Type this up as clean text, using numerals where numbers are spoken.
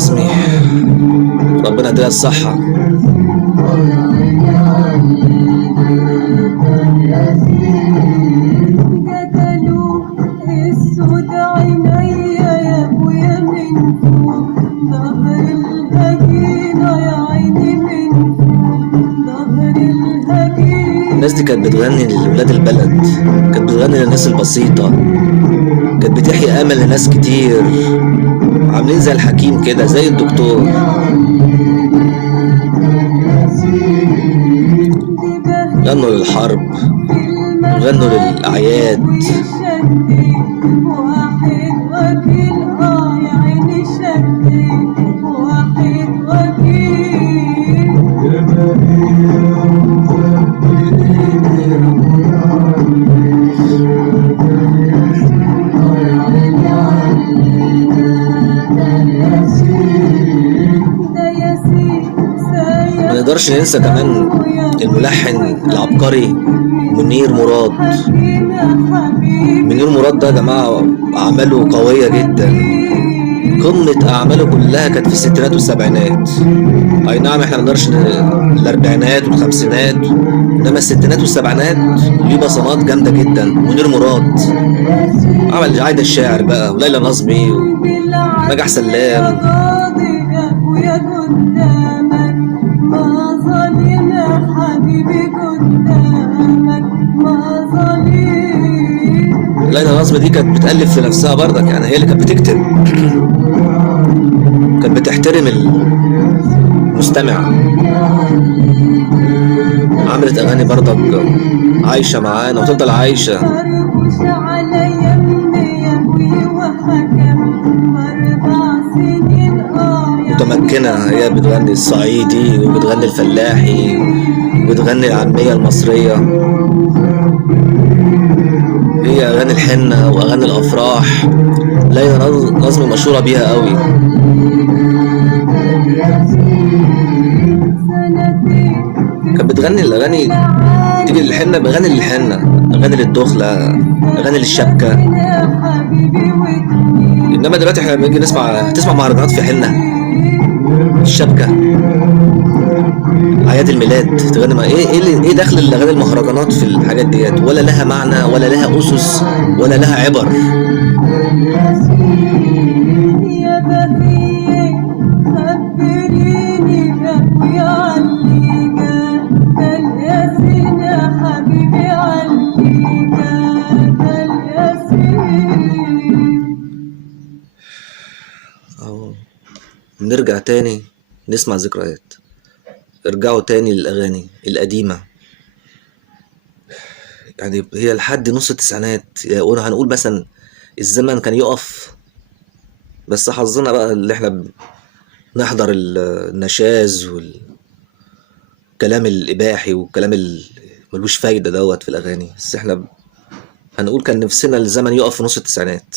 نظمي، ربنا يديها الصحة. الناس دي كانت بتغني لولاد البلد، كانت بتغني للناس البسيطة، كانت بتحيي أمل لناس كتير، عاملين زي الحكيم كده، زي الدكتور. غنوا للحرب، غنوا للأعياد. ما نقدرش ننسى كمان الملحن العبقري منير مراد. منير مراد ده يا جماعة أعماله قوية جدا، قمة أعماله كلها كانت في الستينات والسبعينات. أي نعم إحنا منقدرش الأربعينات والخمسينات، إنما الستينات والسبعينات ليه بصمات جامدة جدا. منير مراد عمل عايدة الشاعر بقى، وليلى نظمي، ونجح سلام. ليلى نظمي دي كانت بتألف في نفسها برضك، يعني هي اللي كانت بتكتب، كانت بتحترم المستمع. عملت أغاني برضك عايشة معانا وتفضل عايشة. متمكنة، هي بتغني الصعيدي وبتغني الفلاحي وبتغني العامية المصرية. هي أغاني الحنة وأغاني الأفراح. ليلى نظمي مشهورة بيها قوي. كانت بتغني الأغاني، تيجي للحنة بأغاني للحنة، أغاني للدخلة، أغاني للشبكة. إنما دلوقتي احنا لما نيجي تسمع مهرجانات في حنة، الشبكة، أعياد الميلاد، تغني مع ايه دخل الأغاني المهرجانات في الحاجات ديت؟ ولا لها معنى ولا لها أسس ولا لها عبر. نرجع تاني نسمع ذكريات، ارجعوا تاني للأغاني القديمة. يعني هي لحد نص التسعينات هنقول مثلا الزمن كان يقف، بس حظنا بقى اللي احنا نحضر النشاز والكلام الإباحي والكلام اللي ملوش فايدة دوت في الأغاني. بس احنا هنقول كان نفسنا الزمن يقف في نص التسعينات.